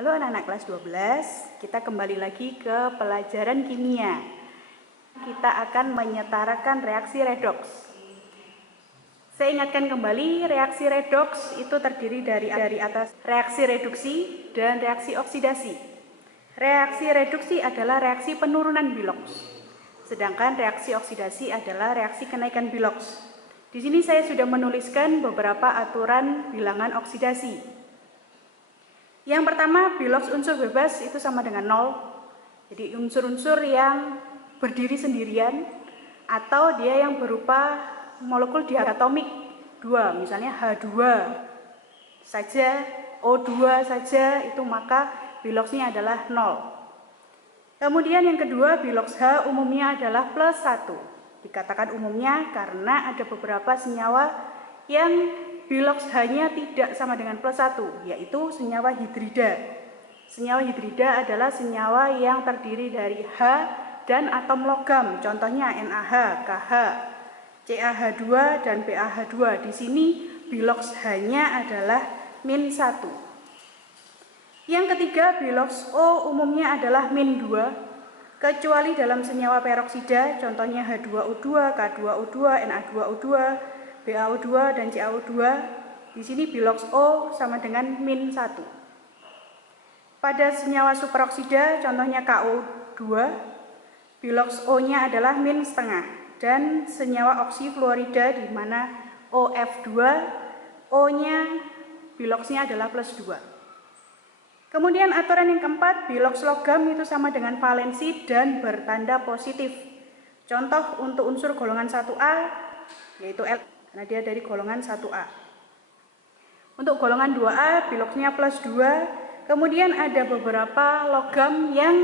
Halo anak-anak kelas 12, kita kembali lagi ke pelajaran kimia. Kita akan menyetarakan reaksi redoks. Saya ingatkan kembali, reaksi redoks itu terdiri dari atas reaksi reduksi dan reaksi oksidasi. Reaksi reduksi adalah reaksi penurunan biloks, sedangkan reaksi oksidasi adalah reaksi kenaikan biloks. Di sini saya sudah menuliskan beberapa aturan bilangan oksidasi. Yang pertama, biloks unsur bebas itu sama dengan 0. Jadi unsur-unsur yang berdiri sendirian atau dia yang berupa molekul diatomik 2, misalnya H2 saja, O2 saja, itu maka biloksnya adalah 0. Kemudian yang kedua, biloks H umumnya adalah plus 1. Dikatakan umumnya karena ada beberapa senyawa yang biloks H-nya tidak sama dengan plus 1, yaitu senyawa hidrida. Senyawa hidrida adalah senyawa yang terdiri dari H dan atom logam, contohnya NaH, KH, CaH2, dan BaH2. Di sini biloks H-nya adalah min 1. Yang ketiga, biloks O umumnya adalah min 2, kecuali dalam senyawa peroksida, contohnya H2O2, K2O2, Na2O2, BaO2 dan CaO2. Di sini biloks O sama dengan min 1. Pada senyawa superoksida, contohnya KO2, biloks O-nya adalah min setengah. Dan senyawa oksifluorida di mana OF2, O-nya biloksnya adalah plus 2. Kemudian aturan yang keempat, biloks logam itu sama dengan valensi dan bertanda positif. Contoh untuk unsur golongan 1A yaitu L, karena dia dari golongan 1A. Untuk golongan 2A, biloksnya plus 2. Kemudian ada beberapa logam yang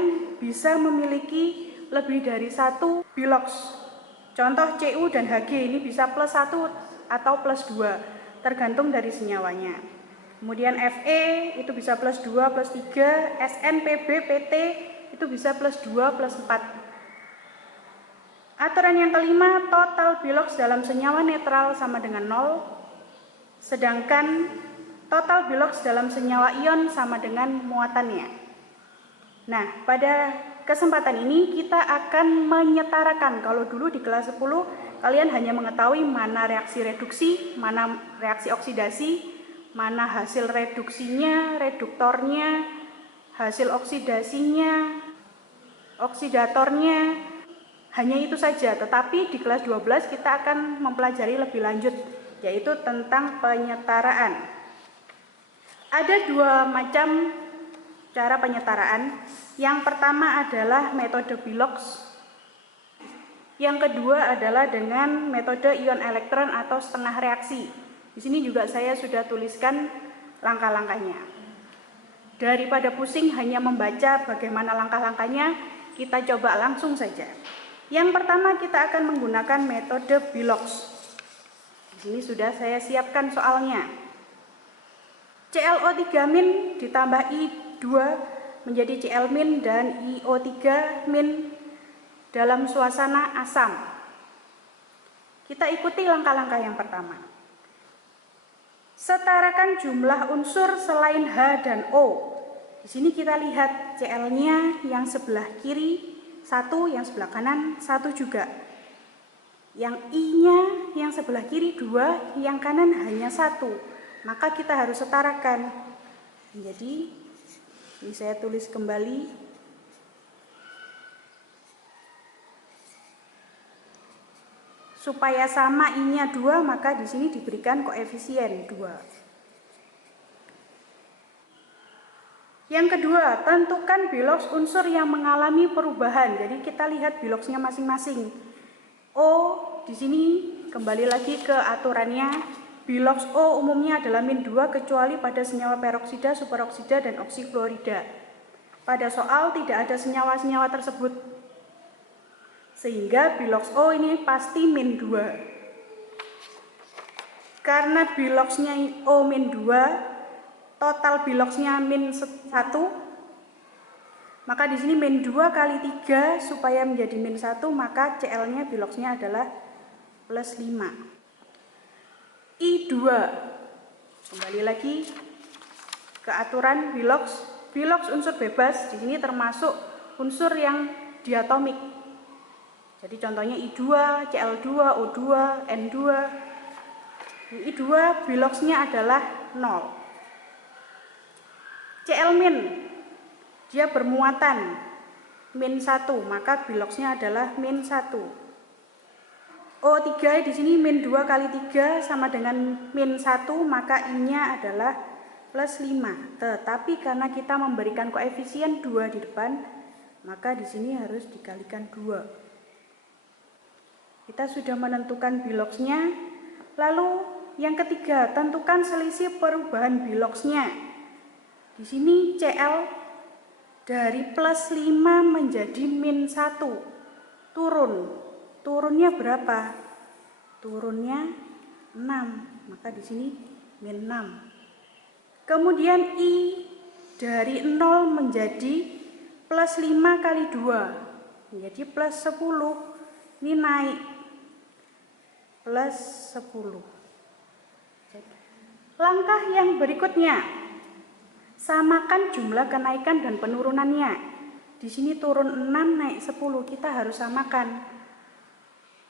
bisa memiliki lebih dari 1 biloks. Contoh Cu dan Hg ini bisa plus 1 atau plus 2, tergantung dari senyawanya. Kemudian Fe itu bisa plus 2, plus 3, SnPb, Pt itu bisa plus 2, plus 4. Aturan yang kelima, total biloks dalam senyawa netral sama dengan 0, sedangkan total biloks dalam senyawa ion sama dengan muatannya. Nah, pada kesempatan ini kita akan menyetarakan. Kalau dulu di kelas 10 kalian hanya mengetahui mana reaksi reduksi, mana reaksi oksidasi, mana hasil reduksinya, reduktornya, hasil oksidasinya, oksidatornya, hanya itu saja. Tetapi di kelas 12 kita akan mempelajari lebih lanjut, yaitu tentang penyetaraan. Ada 2 macam cara penyetaraan. Yang pertama adalah metode biloks. Yang kedua adalah dengan metode ion elektron atau setengah reaksi. Di sini juga saya sudah tuliskan langkah-langkahnya. Daripada pusing hanya membaca bagaimana langkah-langkahnya, kita coba langsung saja. Yang pertama kita akan menggunakan metode biloks. Di sini sudah saya siapkan soalnya. ClO3- ditambah I2 menjadi Cl- dan IO3- dalam suasana asam. Kita ikuti langkah-langkah yang pertama. Setarakan jumlah unsur selain H dan O. Di sini kita lihat Cl-nya yang sebelah kiri 1, yang sebelah kanan 1 juga. Yang I-nya yang sebelah kiri 2, yang kanan hanya 1. Maka kita harus setarakan. Jadi ini saya tulis kembali. Supaya sama I-nya 2, maka di sini diberikan koefisien 2. Yang kedua, tentukan biloks unsur yang mengalami perubahan. Jadi kita lihat biloksnya masing-masing. O di sini kembali lagi ke aturannya. Biloks O umumnya adalah min 2 kecuali pada senyawa peroksida, superoksida, dan oksifluorida. Pada soal tidak ada senyawa-senyawa tersebut, sehingga biloks O ini pasti min 2. Karena biloksnya O min 2, total biloksnya min 1, maka di sini min 2 kali 3 supaya menjadi min 1, maka Cl-nya biloksnya adalah plus 5. I2, kembali lagi ke aturan biloks. Bilox unsur bebas di sini termasuk unsur yang diatomik. Jadi contohnya I2, Cl2, O2, N2. I2 biloxnya adalah 0. Cl-, dia bermuatan -1, maka biloxnya adalah -1. O3 di sini -2 kali 3 sama dengan -1, maka I-nya adalah +5. Tetapi karena kita memberikan koefisien 2 di depan, maka di sini harus dikalikan 2. Kita sudah menentukan biloxnya. Lalu yang ketiga, tentukan selisih perubahan biloxnya. Di sini Cl dari +5 menjadi -1 turun. Turunnya berapa? Turunnya 6. Maka di sini -6. Kemudian I dari 0 menjadi +5 kali 2 menjadi +10. Ini naik +10. Langkah yang berikutnya, samakan jumlah kenaikan dan penurunannya. Di sini turun 6 naik 10, kita harus samakan.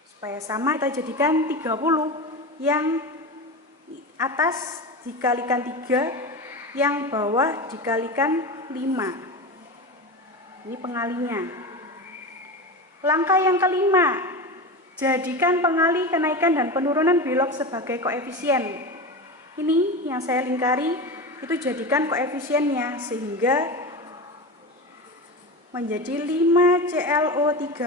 Supaya sama kita jadikan 30. Yang atas dikalikan 3, yang bawah dikalikan 5. Ini pengalinya. Langkah yang kelima, jadikan pengali kenaikan dan penurunan bilox sebagai koefisien. Ini yang saya lingkari, itu jadikan koefisiennya sehingga menjadi 5ClO3-,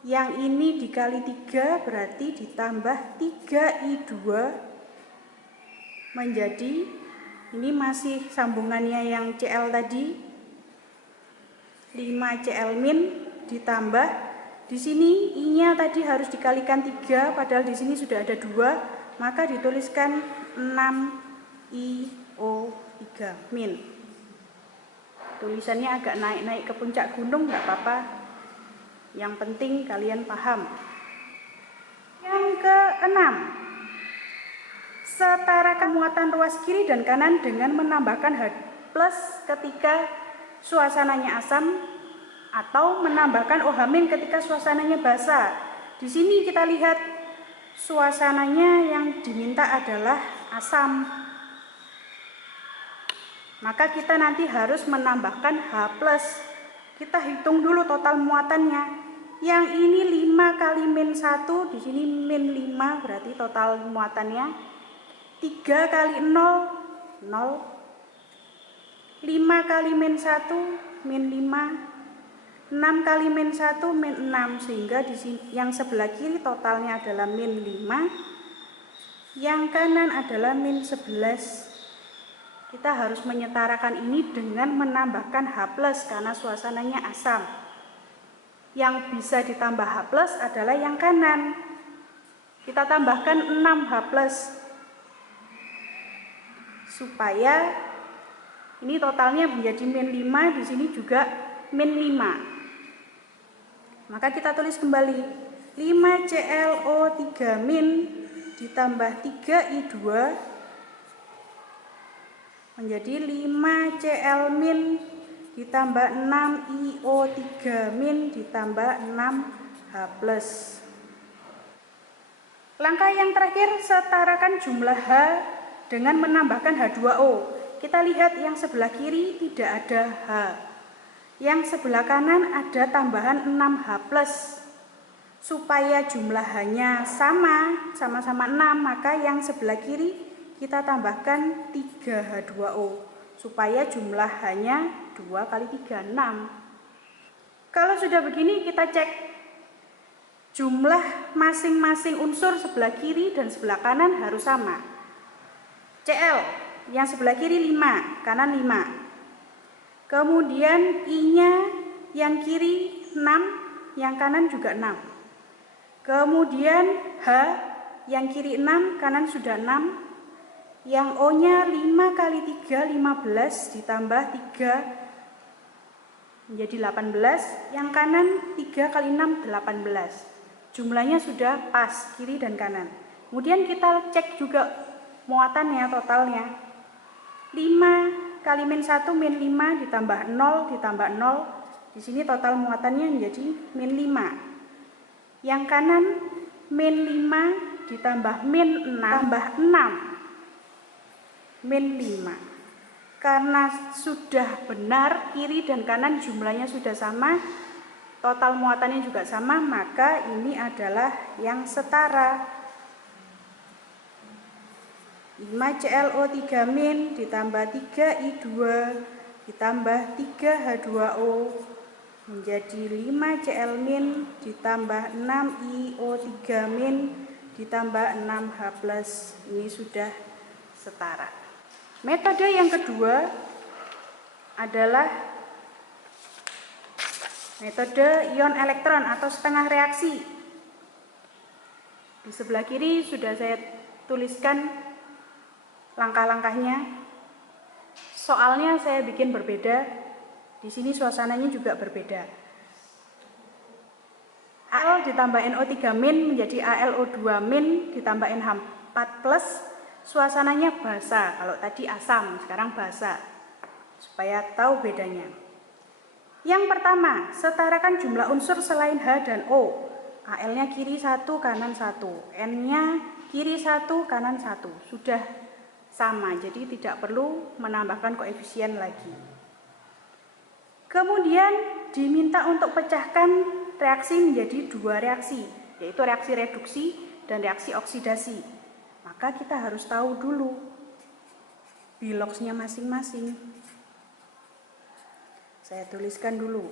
yang ini dikali 3 berarti ditambah 3I2 menjadi, ini masih sambungannya yang Cl tadi, 5Cl- ditambah, di sini I-nya tadi harus dikalikan 3, padahal di sini sudah ada 2, maka dituliskan 6IO3-. Tulisannya agak naik-naik ke puncak gunung, nggak apa-apa. Yang penting kalian paham. Yang keenam, setarakan muatan ruas kiri dan kanan dengan menambahkan H+ ketika suasananya asam atau menambahkan OH- ketika suasananya basah. Di sini kita lihat suasananya yang diminta adalah asam. Maka kita nanti harus menambahkan H+. Kita hitung dulu total muatannya. Yang ini 5 kali -1, di sini -5 berarti total muatannya 3 kali 0, 0. 5 kali -1, -5. 6 kali -1, -6. Sehingga di sini yang sebelah kiri totalnya adalah -5. Yang kanan adalah -11. Kita harus menyetarakan ini dengan menambahkan H+ karena suasananya asam. Yang bisa ditambah H+ adalah yang kanan. Kita tambahkan 6H+. Supaya ini totalnya menjadi -5, di sini juga -5. Maka kita tulis kembali 5ClO3- ditambah 3I2 menjadi 5Cl- ditambah 6IO3- ditambah 6H+. Langkah yang terakhir, setarakan jumlah H dengan menambahkan H2O. Kita lihat yang sebelah kiri tidak ada H. Yang sebelah kanan ada tambahan 6H+. Supaya jumlah H-nya sama-sama 6, maka yang sebelah kiri kita tambahkan 3H2O supaya jumlah H-nya 2 kali 3, 6. Kalau sudah begini kita cek jumlah masing-masing unsur sebelah kiri dan sebelah kanan harus sama. Cl yang sebelah kiri 5, kanan 5. Kemudian I-nya yang kiri 6, yang kanan juga 6. Kemudian H yang kiri 6, kanan sudah 6. Yang O-nya 5 kali 3, 15, ditambah 3 menjadi 18. Yang kanan 3 kali 6, 18. Jumlahnya sudah pas, kiri dan kanan. Kemudian kita cek juga muatannya, totalnya. 5 kali min 1 min 5 ditambah 0 ditambah 0. Di sini total muatannya menjadi min 5. Yang kanan min 5 ditambah min 6 tambah 6 min 5. Karena sudah benar kiri dan kanan jumlahnya sudah sama, total muatannya juga sama, maka ini adalah yang setara. 5ClO3 min ditambah 3I2 ditambah 3H2O menjadi 5Cl min ditambah 6iO3 min ditambah 6H+. Ini sudah setara. Metode yang kedua adalah metode ion elektron atau setengah reaksi. Di sebelah kiri sudah saya tuliskan langkah-langkahnya. Soalnya saya bikin berbeda. Di sini suasananya juga berbeda. Al ditambah NO3 min menjadi AlO2 min ditambah NH4+. Suasananya basa, kalau tadi asam, sekarang basa, supaya tahu bedanya. Yang pertama, setarakan jumlah unsur selain H dan O. Al-nya kiri 1, kanan 1, N-nya kiri 1, kanan 1. Sudah sama, jadi tidak perlu menambahkan koefisien lagi. Kemudian diminta untuk pecahkan reaksi menjadi dua reaksi, yaitu reaksi reduksi dan reaksi oksidasi. Maka kita harus tahu dulu biloxnya masing-masing. Saya tuliskan dulu.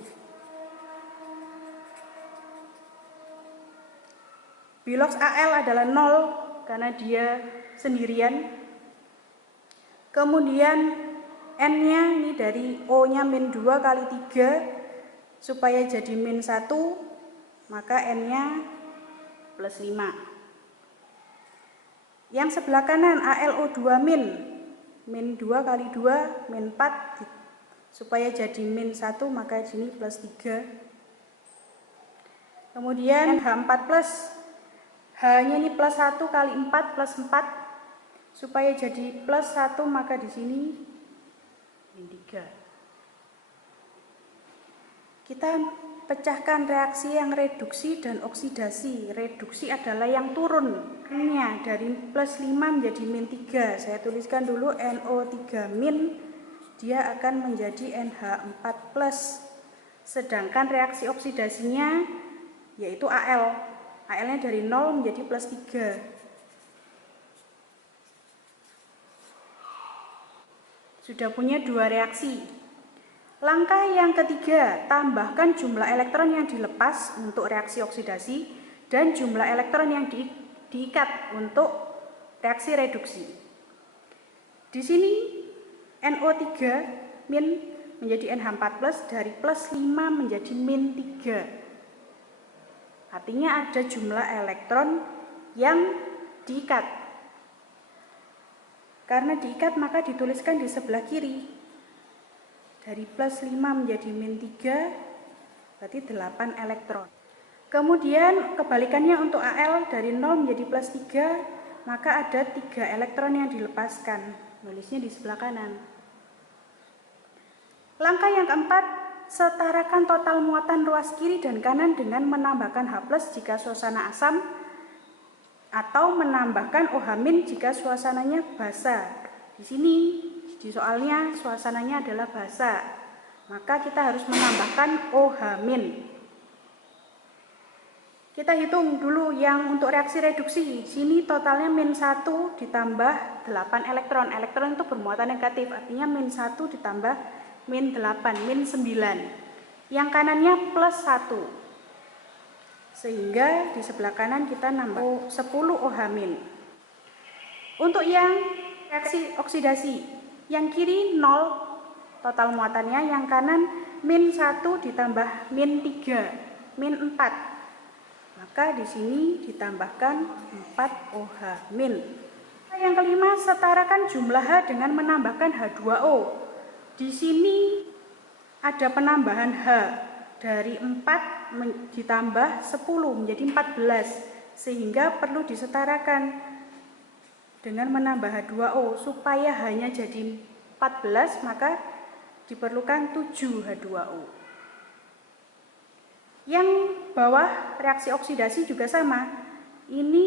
Bilox Al adalah 0 karena dia sendirian. Kemudian N-nya ini dari O-nya min 2 kali 3 supaya jadi min 1, maka N-nya plus 5. Yang sebelah kanan AlO2 min 2 kali 2 min 4 supaya jadi min 1, maka sini plus 3. Kemudian H4+, H-nya ini plus 1 kali 4 plus 4 supaya jadi plus 1, maka di sini min 3. Kita pecahkan reaksi yang reduksi dan oksidasi. Reduksi adalah yang turunnya dari plus 5 menjadi min 3. Saya tuliskan dulu NO3 min, dia akan menjadi NH4+. Sedangkan reaksi oksidasinya yaitu Al. Al-nya dari 0 menjadi plus 3. Sudah punya dua reaksi. Langkah yang ketiga, tambahkan jumlah elektron yang dilepas untuk reaksi oksidasi dan jumlah elektron yang diikat untuk reaksi reduksi. Di sini NO3 min menjadi NH4+, dari plus 5 menjadi min 3. Artinya ada jumlah elektron yang diikat. Karena diikat maka dituliskan di sebelah kiri. Dari plus 5 menjadi min 3, berarti 8 elektron. Kemudian kebalikannya untuk Al, dari 0 menjadi plus 3, maka ada 3 elektron yang dilepaskan. Nulisnya di sebelah kanan. Langkah yang keempat, setarakan total muatan ruas kiri dan kanan dengan menambahkan H+ jika suasana asam atau menambahkan OH- jika suasananya basa. Di sini di soalnya suasananya adalah basa, maka kita harus menambahkan OH-. Kita hitung dulu yang untuk reaksi reduksi. Sini totalnya min 1 ditambah 8 elektron. Elektron itu bermuatan negatif, artinya min 1 ditambah min 8, min 9. Yang kanannya plus 1. Sehingga di sebelah kanan kita nambah 10 OH-. Untuk yang reaksi oksidasi, yang kiri 0 total muatannya, yang kanan min 1 ditambah min 3, min 4. Maka di sini ditambahkan 4 OH-. Yang kelima, setarakan jumlah H dengan menambahkan H2O. Di sini ada penambahan H dari 4 ditambah 10 menjadi 14, sehingga perlu disetarakan dengan menambah H2O supaya H-nya jadi 14, maka diperlukan 7 H2O. Yang bawah reaksi oksidasi juga sama. Ini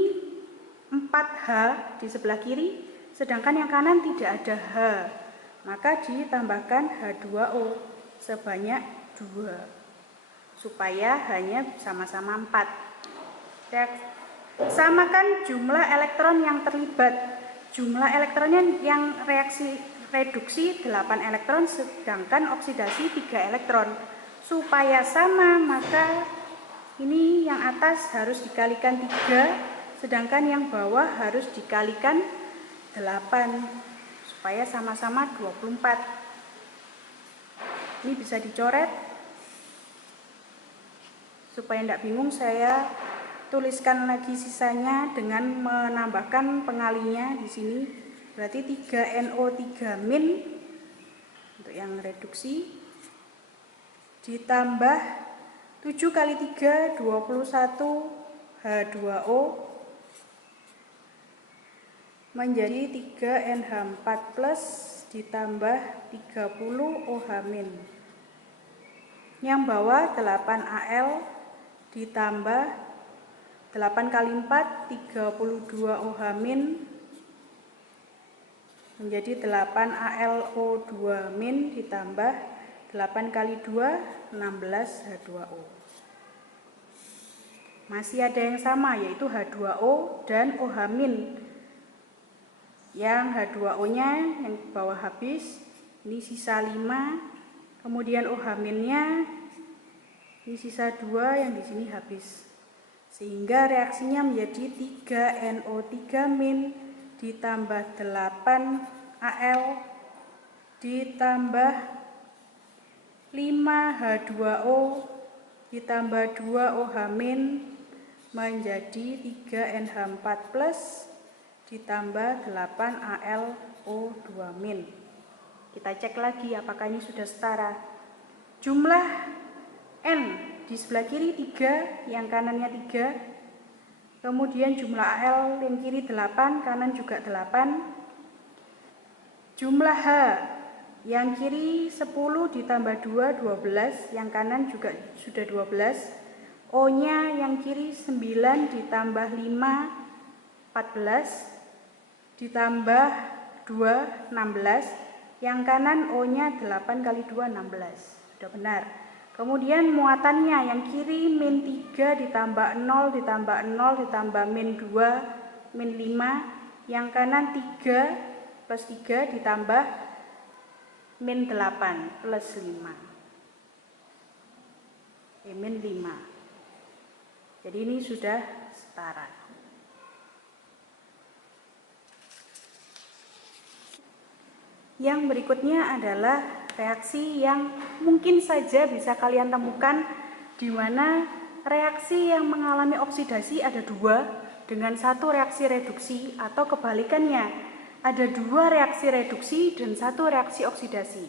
4H di sebelah kiri, sedangkan yang kanan tidak ada H. Maka ditambahkan H2O sebanyak 2 supaya hanya sama-sama 4. Samakan jumlah elektron yang terlibat. Jumlah elektronnya yang reaksi reduksi 8 elektron, sedangkan oksidasi 3 elektron. Supaya sama, maka ini yang atas harus dikalikan 3, sedangkan yang bawah harus dikalikan 8, supaya sama-sama 24. Ini bisa dicoret. Supaya tidak bingung, saya tuliskan lagi sisanya dengan menambahkan pengalinya di sini. Berarti 3NO3- untuk yang reduksi ditambah 7 kali 3 21 H2O menjadi 3NH4+ ditambah 30 OH-. Yang bawah 8Al ditambah 8 kali 4 32 OH- menjadi 8AlO2- ditambah 8 kali 2 16 H2O. Masih ada yang sama, yaitu H2O dan OH-. Yang H2O-nya yang bawah habis, ini sisa 5, kemudian OH-nya ini sisa 2, yang di sini habis. Sehingga reaksinya menjadi 3NO3- ditambah 8Al ditambah 5H2O ditambah 2 OH- menjadi 3NH4+ ditambah 8AlO2-. Kita cek lagi apakah ini sudah setara. Jumlah N di sebelah kiri 3, yang kanannya 3. Kemudian jumlah Al yang kiri 8, kanan juga 8. Jumlah H yang kiri 10 ditambah 2, 12. Yang kanan juga sudah 12. O-nya yang kiri 9 ditambah 5, 14. Ditambah 2, 16. Yang kanan O-nya 8 kali 2, 16. Sudah benar. Kemudian muatannya yang kiri -3 ditambah 0 ditambah 0 ditambah -2 -5. Yang kanan 3 plus 3 ditambah -8 plus 5. -5. Jadi ini sudah setara. Yang berikutnya adalah reaksi yang mungkin saja bisa kalian temukan, di mana reaksi yang mengalami oksidasi ada 2 dengan 1 reaksi reduksi, atau kebalikannya ada 2 reaksi reduksi dan 1 reaksi oksidasi.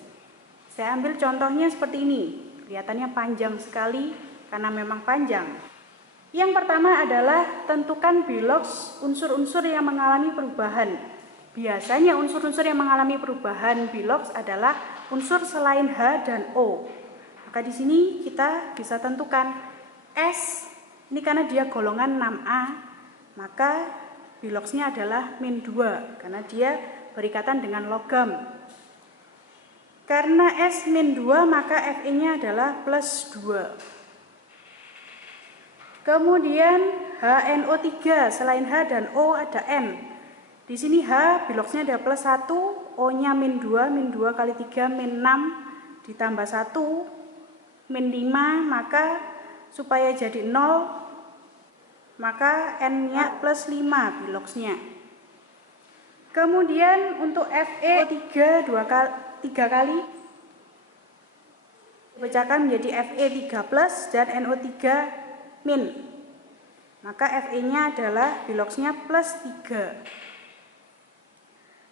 Saya ambil contohnya seperti ini. Kelihatannya panjang sekali karena memang panjang. Yang pertama adalah tentukan biloks unsur-unsur yang mengalami perubahan. Biasanya unsur-unsur yang mengalami perubahan biloks adalah unsur selain H dan O. Maka di sini kita bisa tentukan S, ini karena dia golongan 6A, maka biloksnya adalah -2 karena dia berikatan dengan logam. Karena S -2 maka Fe-nya adalah +2. Kemudian HNO3, selain H dan O ada N. Di sini H biloksnya ada +1, O-nya -2 kali 3 -6 ditambah 1 -5, maka supaya jadi 0 maka N-nya +5 biloksnya. Kemudian untuk Fe3 3 kali dipecahkan menjadi Fe3+ dan NO3-. Maka Fe-nya adalah biloksnya +3.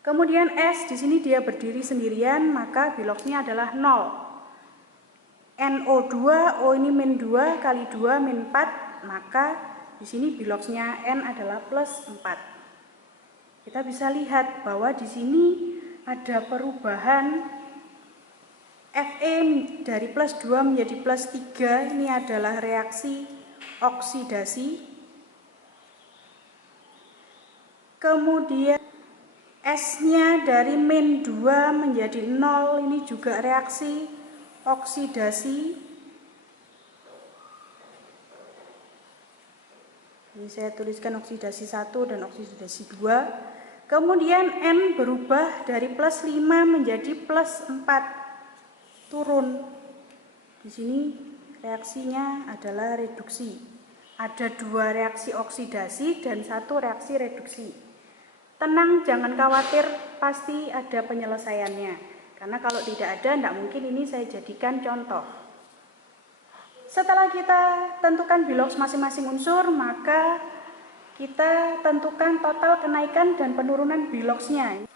Kemudian S di sini dia berdiri sendirian, maka biloksnya adalah 0. NO2, O ini -2 kali 2 -4, maka di sini biloksnya N adalah +4. Kita bisa lihat bahwa di sini ada perubahan Fe dari plus 2 menjadi plus 3. Ini adalah reaksi oksidasi. Kemudian S-nya dari min 2 menjadi 0. Ini juga reaksi oksidasi. Ini saya tuliskan oksidasi 1 dan oksidasi 2. Kemudian N berubah dari plus 5 menjadi plus 4. Turun. Di sini reaksinya adalah reduksi. Ada 2 reaksi oksidasi dan 1 reaksi reduksi. Tenang, jangan khawatir, pasti ada penyelesaiannya. Karena kalau tidak ada, tidak mungkin ini saya jadikan contoh. Setelah kita tentukan bilox masing-masing unsur, maka kita tentukan total kenaikan dan penurunan biloxnya.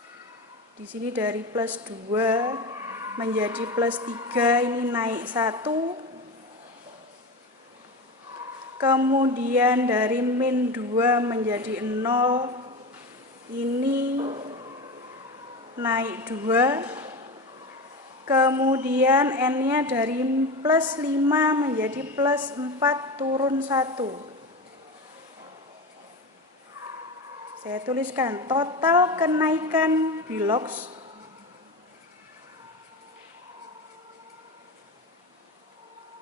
Di sini dari plus 2 menjadi plus 3, ini naik 1. Kemudian dari min 2 menjadi 0, ini naik 2. Kemudian N-nya dari plus 5 menjadi plus 4, turun 1. Saya tuliskan total kenaikan bilox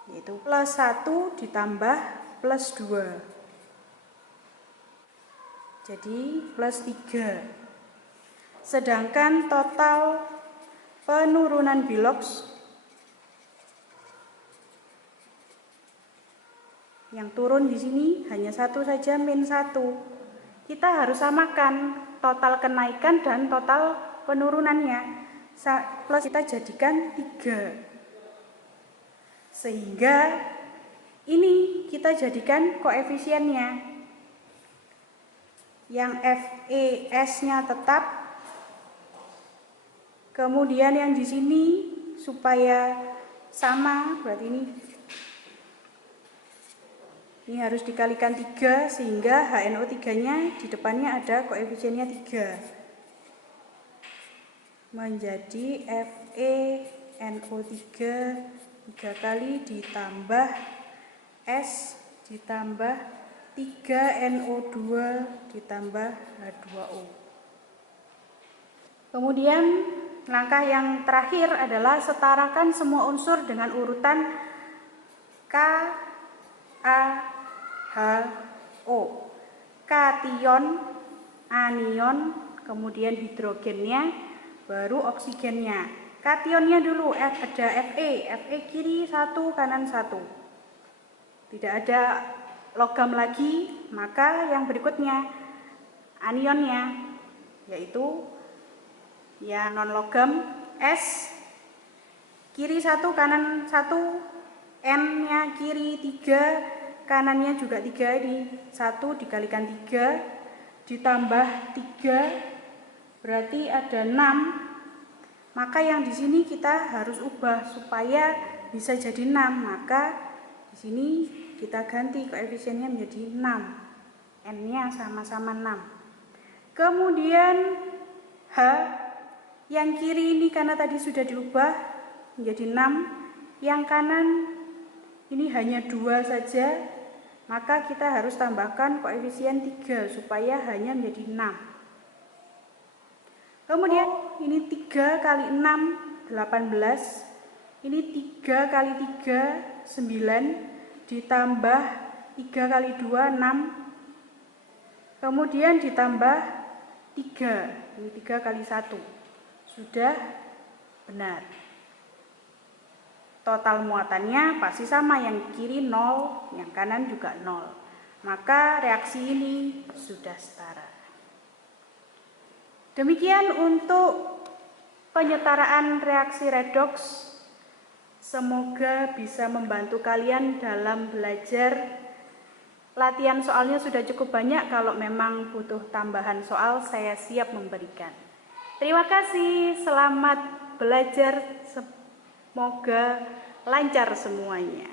yaitu plus 1 ditambah plus 2. Jadi plus 3. Sedangkan total penurunan bilox yang turun di sini hanya 1 saja, min 1. Kita harus samakan total kenaikan dan total penurunannya. Plus kita jadikan 3. Sehingga ini kita jadikan koefisiennya. Yang FeS-nya tetap. Kemudian yang di sini supaya sama, berarti ini harus dikalikan 3 sehingga HNO3-nya di depannya ada koefisiennya 3. Menjadi FeNO3 3 kali ditambah S ditambah 3NO2 ditambah H2O. Kemudian langkah yang terakhir adalah setarakan semua unsur dengan urutan K, A, H, O. Kation, anion, kemudian hidrogennya, baru oksigennya. Kationnya dulu, ada Fe kiri 1, kanan 1. Tidak ada logam lagi, maka yang berikutnya anionnya, yaitu yang non logam S kiri 1 kanan 1, N-nya kiri 3 kanannya juga 3, ini 1 dikalikan 3 ditambah 3 berarti ada 6. Maka yang di sini kita harus ubah supaya bisa jadi 6. Maka di sini kita ganti koefisiennya menjadi 6. N-nya sama-sama 6. Kemudian H yang kiri ini karena tadi sudah diubah menjadi 6, yang kanan ini hanya 2 saja, maka kita harus tambahkan koefisien 3 supaya hanya menjadi 6. Kemudian ini 3 kali 6, 18, ini 3 kali 3, 9, ditambah 3 kali 2, 6, kemudian ditambah 3, ini 3 kali 1. Sudah benar. Total muatannya pasti sama, yang kiri 0, yang kanan juga 0. Maka reaksi ini sudah setara. Demikian untuk penyetaraan reaksi redoks. Semoga bisa membantu kalian dalam belajar. Latihan soalnya sudah cukup banyak, kalau memang butuh tambahan soal saya siap memberikan. Terima kasih, selamat belajar, semoga lancar semuanya.